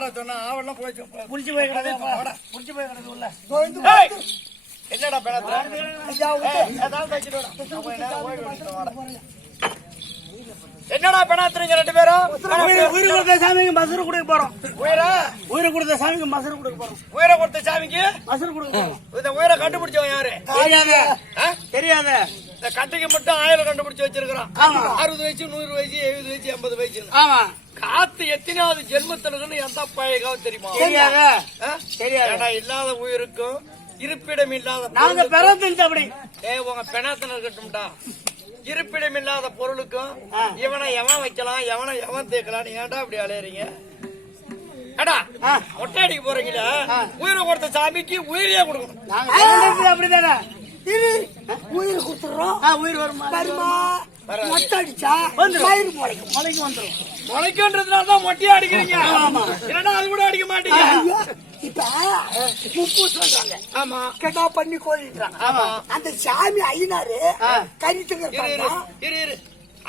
யாரா சொன்னா அவெல்லாம் போய் புடிச்சு போய் கிடக்கு உள்ள. என்னடா பெணத்துல என்னடா பெணாத்துறீங்க ரெண்டு பேரும்? உயிரை கொடுத்த சாமிக்கு மசூர் கொடுக்க போறோம். உயிரை கொடுத்த சாமிக்கு மசூர் கொடுக்க போறோம். உயிரை கொடுத்த சாமிக்கு மசூர் கொடுக்க போறோம். இந்த உயிரை கண்டுபிடிச்சவன் யாரு? தெரியாத இந்த கட்டைக்கு மட்டும் 1000 கண்டுபிடிச்சு வச்சிருக்கான். 60 வயசு 100 வயசு 70 வயசு 80 வயசு. ஆமா, காத்து எத்தனாவது ஜென்மத்தினு எந்த பழையகாவும் தெரியுமா? தெரியாத இல்லாத உயிருக்கும் இருப்பிடம் இல்லாத நாங்க பிறந்து அப்படி உங்க பெணாத்தன இருக்கட்டும்டா. இருப்பிடம் இல்லாத பொருளுக்கும் இவனை எவன் வைக்கலாம் எவனை எவன் தேக்கலாம். ஏன்டா அப்படி அலையறீங்க? மொட்டை அடிக்க போறீங்களா? உயிரை கொடுத்த சாமிக்கு உயிரியே கொடுக்கணும். அப்படிதானே உயிர் கொடுத்துறோம். உயிர் வருமா? மொட்டை அடிச்சா முளைக்கு வந்துடும். முளைக்குன்றதுனாலதான் மொட்டையா அடிக்கிறீங்க. இல்லன்னா அது கூட அடிக்க மாட்டீங்க. இப்ப உப்பு சொல்றாங்க. ஆமா, கெட்டா பண்ணி கோழின்றாங்க. அந்த சாமி ஐயனாரு கறித்துங்க இரு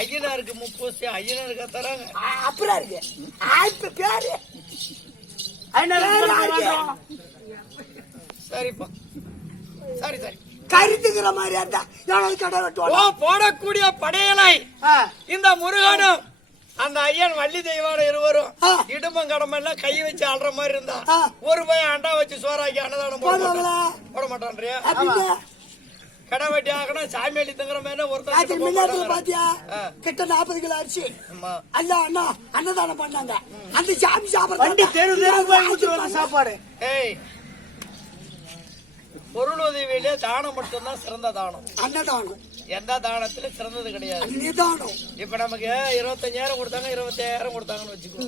ஐயனாருக்கு முப்பூசி ஐயனாருக்கு தராங்க. அப்புறம் இருக்கு ஆய்ப்பு பேரு சரிப்பா. சரி சரி, கறித்துக்கிற மாதிரி இருந்தா எவ்வளவு கடை வெட்டுவோம். போடக்கூடிய படையலை இந்த முருகனும் அந்த ஐயன் வள்ளி தெய்வான இருவரும் இடும்பம் கடமெல்லாம் கை வச்சு ஆடுற மாதிரி இருந்தா ஒரு பையன் அண்டா வச்சு சோறாக்கி அன்னதானம் போட மாட்டான்றியா? கடை வெட்டி ஆகணும் சாமி அள்ளி தங்குற மாதிரி ஒருத்தர் பாத்தியா கிட்ட 40 கிலோ அரிசி அல்ல அண்ணா அன்னதானம் பண்ணாங்க. அந்த சாமி சாப்பிட சாப்பாடு. பொருள் உதவியிலே தானம் மட்டும்தான் சிறந்த தானம். அன்னதானம் எந்த தானத்துல சிறந்தது கிடையாது. இப்ப நமக்கு 25,000 கொடுத்தாங்க 25,000 கொடுத்தாங்கன்னு வச்சுக்கோ.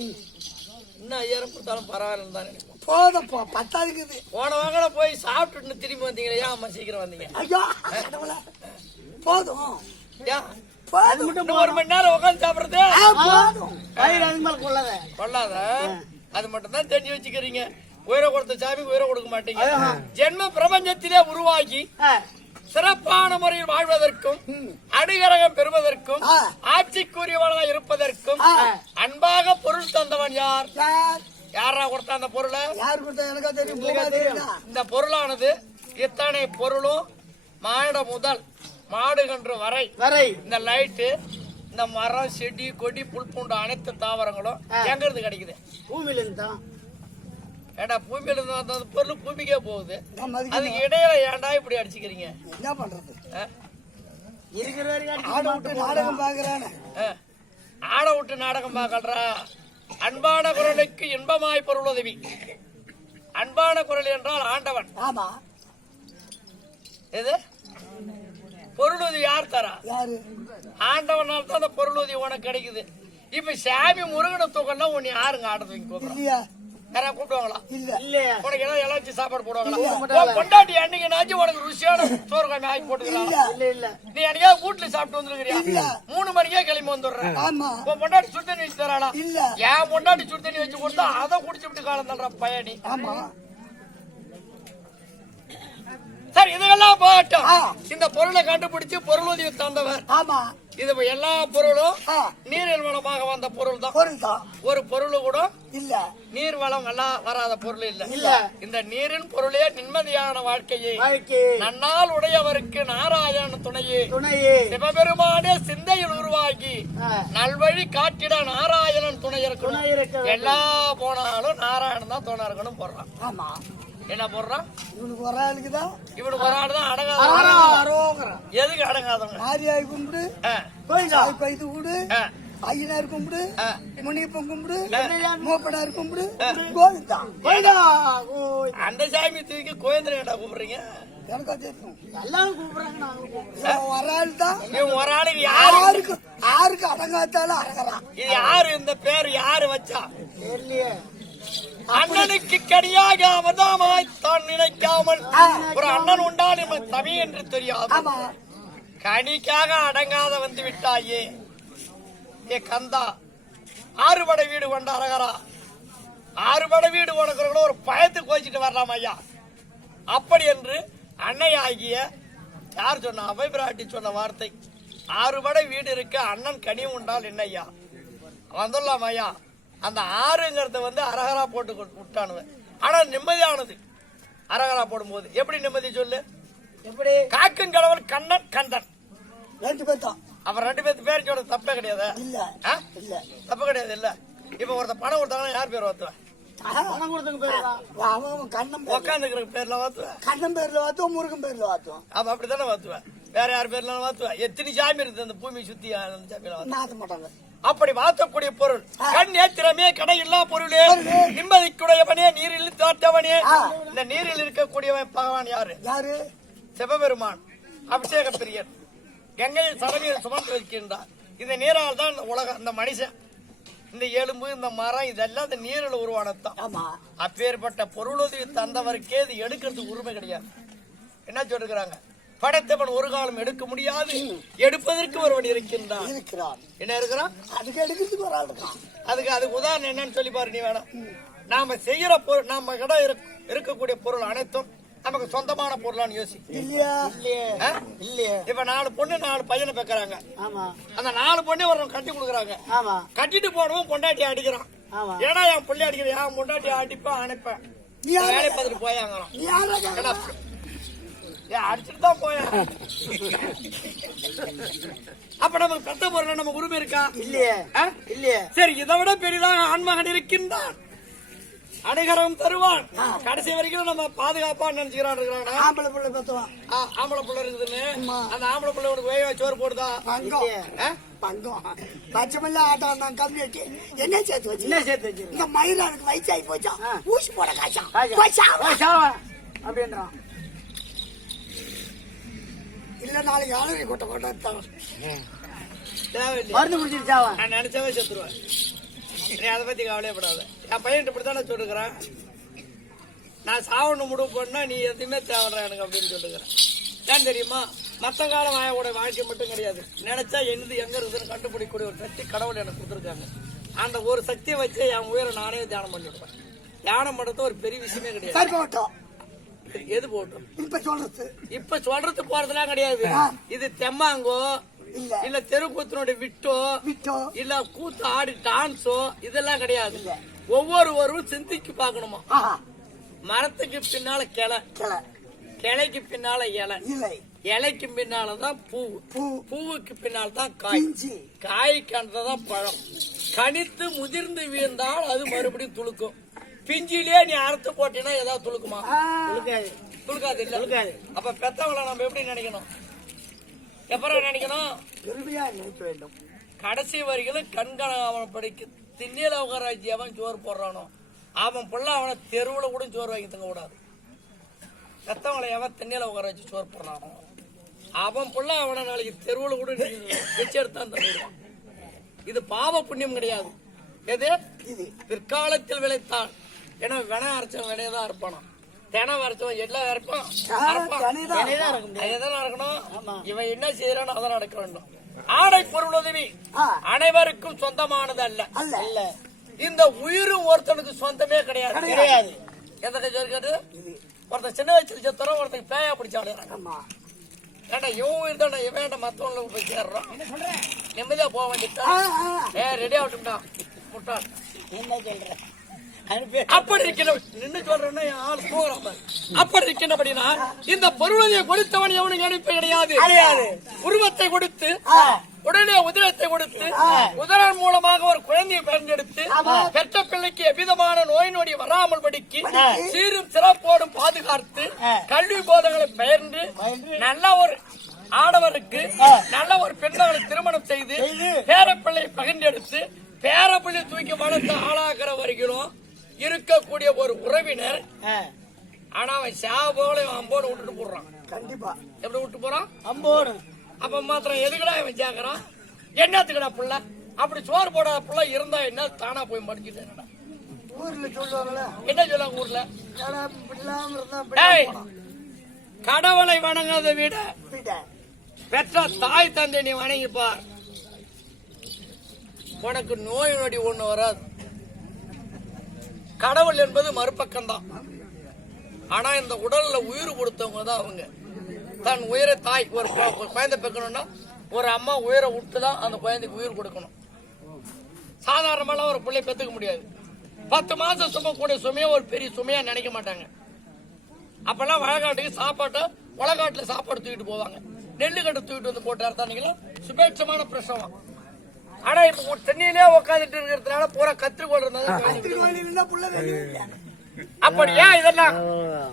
இன்னும் 5,000 கொடுத்தாலும் பரவாயில்லன்னு தான் நினைப்போம். போதப்பா 10 இருக்குது. போன வாங்க போய் சாப்பிட்டு திரும்பி வந்தீங்களே, ஏன் அம்மா சீக்கிரம் வந்தீங்க? ஐயா போதும் ஒரு மணி நேரம் உட்காந்து சாப்பிடுறது கொள்ளாத. அது மட்டும் தான் தெரிஞ்சு வச்சுக்கிறீங்க. உயிரை கொடுத்த சாமி உயிரை கொடுக்க மாட்டீங்க. ஜென்ம பிரபஞ்சத்திலே உருவாகி சிறப்பான முறையில் வாழ்வதற்கும் அடிகரகம் பெறுவதற்கும் ஆட்சிக்குரியவனாக இருப்பதற்கும் அன்பாக பொருள் தந்தவன் யார்? யாரா கொடுத்த அந்த பொருளை? இந்த பொருளானது இத்தனை பொருளும் மாட முதல் மாடுகன்று வரை இந்த லைட்டு, இந்த மரம், செடி, கொடி, புல் பூண்டு அனைத்து தாவரங்களும் எங்க இருந்து கிடைக்குது? பூமியில இருந்தா. ஏண்டா பூமியில இருந்து வந்த பொருள் பூமிக்கே போகுது. அதுக்கு இடையில ஏன்டா இப்படி அடிச்சுக்கிறீங்க? என்ன பண்றது? நாடகம் பாக்குறானே, ஆட விட்டு நாடகம் பாக்கறா. அன்பான குரலுக்கு இன்பமாய் பொருள் உதவி. அன்பான குரல் என்றால் ஆண்டவன். எது பொருள் உதவி யார் தரா? ஆண்டவனால் தான் அந்த பொருள் உதவி உனக்கு கிடைக்குது. இப்ப சாமி முருகனை தூக்கம்னா உன்னை யாருங்க ஆடுறதுக்கு கூப்பிடுறாங்க? யாரா கூப்பிடுவாங்களா? உனக்கு ஏதாவது இலை வச்சு சாப்பாடு போடுவாங்களா? கொண்டாட்டி அன்னைக்கு உனக்கு ருசியான சோறு காமி ஆக்கி போட்டுக்கலாம். நீ அன்னைக்கா வீட்டுல சாப்பிட்டு வந்துருக்கிறியா? 3 மணிக்கே கிளம்பி வந்துடுறேன். உன் பொண்டாட்டி சுடு தண்ணி வச்சு தராளா? ஏன் பொண்டாட்டி சுடு தண்ணி வச்சு கொடுத்தா அதை குடிச்சு விட்டு காலம் தள்ளுற பயணி. சரி, இதெல்லாம் போகட்டும். இந்த பொருளை கண்டுபிடிச்சு பொருள் உதவி தந்தவர். இது எல்லா பொருளும் நீரில் வளமாக வந்த பொருள் தான். ஒரு பொருள் கூட இல்ல நீர் வளம் எல்லாம் வராத பொருள் இல்ல. இந்த நீரின் பொருளே நிம்மதியான வாழ்க்கையே நன்னால் உடையவருக்கு நாராயணன் துணையே சிவபெருமானே சிந்தையில் உருவாகி நல்வழி காட்டிட நாராயணன் துணை இருக்கணும். எல்லா போனாலும் நாராயணன் தான் துணை இருக்கணும் போடுறான். என்ன போடுறான்? இவனுக்கு ஒரு ஆளுக்குதான், இவனுக்கு ஒரு ஆள் தான் அடங்காத. எதுக்கு அடங்காதவங்க? ஆரியாய் கும்பிடு, இது கும்பிடு, ஐயனார் கும்பிடு, முனியப்பன் கும்பிடு, மூப்படார் கும்பிடு, கோவிந்தா. அந்த சாமி தூக்கி கோவிந்தரா கூப்பிடுறீங்க? எனக்கா தெரியும், எல்லாரும் கூப்பிடுறாங்க. ஒரு ஆள் தான். ஒரு ஆளுக்கு யாருக்கு அடங்காத்தாலும் அடங்குறான். இது யாரு? இந்த பேரு யாரு வச்சா? அண்ணனுக்கு கடியாக அவதாமாய் தான் நினைக்காமல் ஒரு அண்ணன் உண்டால் தவி என்று தெரியாது. கனிக்காக அடங்காத வந்து விட்டாயே ஏ கந்தா. 6 படை வீடு கொண்ட அரகரா, 6 படை வீடு உனக்கு ஒரு பயத்துக்கு கோச்சிட்டு வரலாம் ஐயா. அப்படி என்று அன்னை ஆகிய யார் சொன்ன? அவை பிராட்டி சொன்ன வார்த்தை. 6 படை வீடு இருக்க அண்ணன் கனி உண்டால் என்ன ஐயா? வந்துடலாம் ஐயா. அந்த ஆறுங்கிறத வந்து அரகரா போட்டு விட்டானுவன். ஆனா நிம்மதியானது அரகரா போடும்போது. எப்படி நிம்மதி சொல்லு? எப்படி? காக்கும் கடவுள் கண்ணன் கந்தன் 2 பேர்தான். அவர் 2 பேருக்கு பேர் சொல்ற தப்பே கிடையாது. இல்ல இல்ல தப்பு கிடையாது. இல்ல இப்ப ஒருத்த பணம் கொடுத்தாங்கன்னா யார் பேர் வாத்துவேன்? பணம் கொடுத்தவங்க பேர் அவன் கண்ணன் உக்காந்துக்கிற பேர்ல வாத்துவேன். கண்ணன் பேர்ல வாத்துவோம், முருகன் பேர்ல வாத்துவோம். அப்ப அப்படித்தானே வாத்துவேன். வேற யார் பேர்லாம் வாத்துவேன்? எத்தனை சாமி இருக்குது அந்த பூமி சுத்தி அந்த சாமியில மாத்த மாட்டாங்க. அப்படி வாத்தக்கூடிய பொருள் கண் நேத்திரமே கடை இல்லா பொருளே நிம்மதிக்குடையவனே நீரில் தாட்டவனே. இந்த நீரில் இருக்கக்கூடியவன் பகவான் யாரு? யாரு? சிவபெருமான் அபிஷேக பிரியன். கங்கையில் சரவியில் சுமந்து வைக்கின்றார். இந்த நீரால் தான் இந்த உலகம், இந்த மனுஷன், இந்த எலும்பு, இந்த மரம் இதெல்லாம் இந்த நீரில் உருவானதுதான். ஆமா. அப்பேற்பட்ட பொருளுதவி தந்தவருக்கே இது எடுக்கிறதுக்கு உரிமை கிடையாது. என்ன சொல்லுகிறாங்க? படைத்தவன் ஒரு காலம் எடுக்க முடியாது, எடுப்பதற்கு ஒருவன் இருக்கின்றான். என்ன இருக்கிறான்? அதுக்கு எடுக்கிறதுக்கு ஒரு ஆள் இருக்கான். அதுக்கு உதாரணம் என்னன்னு சொல்லி பாரு நீ வேணும். நாம செய்யற பொருள், நம்ம கிட்ட இருக்கக்கூடிய பொருள் அனைத்தும் நமக்கு சொந்தமான பொருளான்னு யோசி. இல்லையா? இல்லையா? இப்ப 4 பொண்ணு 4 பையனை பெக்கறாங்க. ஆமா. அந்த 4 பொண்ணே ஒரு கட்டி கொடுக்குறாங்க. ஆமா. கட்டிட்டு போனவன் பொண்டாட்டி அடிக்கிறான். ஆமா. ஏன்னா என் பிள்ளை அடிக்கிறேன், என் பொண்டாட்டி அடிப்பேன் அனுப்பேன். வேலை பார்த்துட்டு போயாங்கிறான். அடிச்சுட்டு தான் போய. அப்ப நமக்கு பெத்த பொருள் நமக்கு உரிமை இருக்கா? இல்லையே. இல்லையே. சரி, இதை விட பெரிதாக ஆண்மகன் இருக்கின்றான். அனைகரம் தருவான். கடைசி வரைக்கும் நம்ம பாதுகாப்பா நினைச்சுக்கிறான். ஆம்பளை பிள்ளை பெத்துவான். ஆம்பளை பிள்ளை இருக்குதுன்னு அந்த ஆம்பளை பிள்ளை உனக்கு வேக சோறு போடுதா? பங்கம் பச்சைமல்ல ஆட்டம் கம்யூனிட்டி என்ன சேர்த்து வச்சு இந்த மயிலானுக்கு வயசாகி போச்சா, ஊசி போட காய்ச்சா அப்படின்றான். இல்ல நாளைக்கு ஆளுநரை கொட்ட கொண்டாடுத்தான் மருந்து முடிச்சிருச்சாவா? நான் நினைச்சாவே செத்துருவேன். நீ அதை பத்தி கவலையப்படாத. என் பையன் இப்படித்தானே சொல்லுகிறேன். நான் சாவணும் முடிவு பண்ணா நீ எதுவுமே தேவைடா எனக்கு அப்படின்னு சொல்லுகிறேன். ஏன் தெரியுமா? மத்த காலம் வாயோட வாழ்க்கை மட்டும் கிடையாது. நினைச்சா எங்க இருக்குதுன்னு கண்டுபிடிக்கக்கூடிய ஒரு சக்தி கடவுள் எனக்கு கொடுத்துருக்காங்க. அந்த ஒரு சக்தியை வச்சு என் உயிரை நானே தியானம் பண்ணிடுவேன். தியானம் பண்றது ஒரு பெரிய விஷயமே கிடையாது. எது போட்டோம் இப்ப சொல்றது போறதுலாம் கிடையாது. இது தெம்மாங்கோ இல்ல தெருக்கூத்தினுடைய விட்டோ இல்ல கூத்து ஆடி டான்ஸோ இதெல்லாம் கிடையாது. ஒவ்வொருவரும் சிந்திக்கு பாக்கணுமா? மரத்துக்கு பின்னால கிளை, கிளைக்கு பின்னால இலை, இலைக்கு பின்னாலதான் பூ, பூவுக்கு பின்னால தான் காய், காய்க்கு அந்ததான் பழம். கனித்து முதிர்ந்து வீழ்ந்தால் அது மறுபடியும் துளுக்கும். பிஞ்சிலே நீ அறுத்து போட்டீங்கன்னா ஏதாவது துளுக்குமா? துளுக்காது. இல்ல அப்ப பெத்தவங்களை நம்ம எப்படி நினைக்கணும்? எப்பறம் நினைக்கணும்? பெருமையா நினைக்க வேண்டும். கடைசி வரைக்கும் கண்காணாமல் படிக்க திண்ணில உகராஜி அவன் சோறு போடுறானோ அவன் புள்ள அவனை தெருவுல கூட சோறு வாங்கி தங்க கூடாது. பெத்தவங்களை எவன் திண்ணில உகராஜி சோறு போடுறானோ அவன் புள்ள அவனை நாளைக்கு தெருவுல கூட வச்சு எடுத்தான் தந்துடுவான். இது பாவ புண்ணியம் கிடையாது. எது? பிற்காலத்தில் விளைத்தான். ஏன்னா வினை அரைச்சவன் வினையதான் இருப்பானோ, தினம் அரைச்சவன் எல்லாம் இருப்பான். எதெல்லாம் இருக்கணும்? இவன் என்ன செய்யறானோ அதான் நடக்க வேண்டும். ஆடை பொருள் உதவி அனைவருக்கும் சொந்தமானது அல்ல. இந்த உயிரும் ஒருத்தனுக்கு சொந்தமே கிடையாது. எந்த கட்சி இருக்காது? ஒருத்தன் சின்ன வயசுல செத்துறோம், ஒருத்தன் பேயா பிடிச்சாடு. ஏண்டா இவன் உயிர் தானே, இவன் மத்தவங்கள போய் சேர்றான். நிம்மதியா போக வேண்டியது. ரெடி ஆகட்டும்டா முட்டாள். என்ன சொல்ற? அப்படி இருக்கின்ற நின்று சொல்றேன்னா ஆள் போகிறாம. அப்படி இருக்கின்றபடினா இந்த பொருளை கொடுத்தவன் எவனுக்கு அனுப்ப கிடையாது. உருவத்தை கொடுத்து உடனே உதிரத்தை கொடுத்து உதரன் மூலமாக ஒரு குழந்தையை பிறந்தெடுத்து பெற்ற பிள்ளைக்கு எவ்விதமான நோய் நொடி வராமல் படிக்கு சீரும் சிறப்போடும் பாதுகாத்து கல்வி போதங்களை பெயர்ந்து நல்ல ஒரு ஆடவருக்கு நல்ல ஒரு பெண்களை திருமணம் செய்து பேரப்பிள்ளையை பகிர்ந்தெடுத்து பேரப்பிள்ளை தூக்கி வளர்த்து ஆளாக்குற வரைக்கும் இருக்கக்கூடிய ஒரு உறவினர். ஆனா அவன் சாவோட அம்போடு விட்டுட்டு போடுறான். கண்டிப்பா. எப்படி விட்டு போறான்? அம்போடு. அப்ப மாத்திரம் எதுக்குடா இவன் கேக்குறான்? என்னத்துக்குடா புள்ள? அப்படி சோறு போடாத புள்ள இருந்தா என்ன தானா போய் மடிச்சுட்டு ஊர்ல சொல்லுவாங்கல்ல. என்ன சொல்லுவாங்க ஊர்ல? கடவுளை வணங்காத விட பெற்ற தாய் தந்தை நீ வணங்கிப்பார், உனக்கு நோய் நொடி ஒண்ணு வராது. கடவுள் என்பது மறுபக்கம்தான். ஆனா இந்த உடல்ல உயிர் கொடுத்தவங்க தான் அவங்க. தன் உயிரை தாய் ஒரு குழந்தை பெக்கணும்னா ஒரு அம்மா உயிரை விட்டுதான் அந்த குழந்தைக்கு உயிர் கொடுக்கணும். சாதாரணமெல்லாம் ஒரு பிள்ளை பெத்துக்க முடியாது. 10 மாசம் சுமக்கூடிய சுமையை ஒரு பெரிய சுமையா நினைக்க மாட்டாங்க. அப்பெல்லாம் வழக்காட்டுக்கு சாப்பாட்டை வழக்காட்டுல சாப்பாடு தூக்கிட்டு போவாங்க. நெல்லு கட்டு தூக்கிட்டு வந்து போட்டு அறுத்தானீங்களா சுபேட்சமான பிரசவம். ஆனா இப்ப தென்னையிலே உட்காந்துட்டு இருக்கிறதுனால பூரா கத்திரிக்கோள் இருந்தாலும் அப்படியா இதெல்லாம்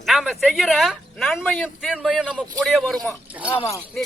நாம செய்யற நன்மையும் தீன்மையும் நம்ம கூடயே வருமா? ஆமா நீ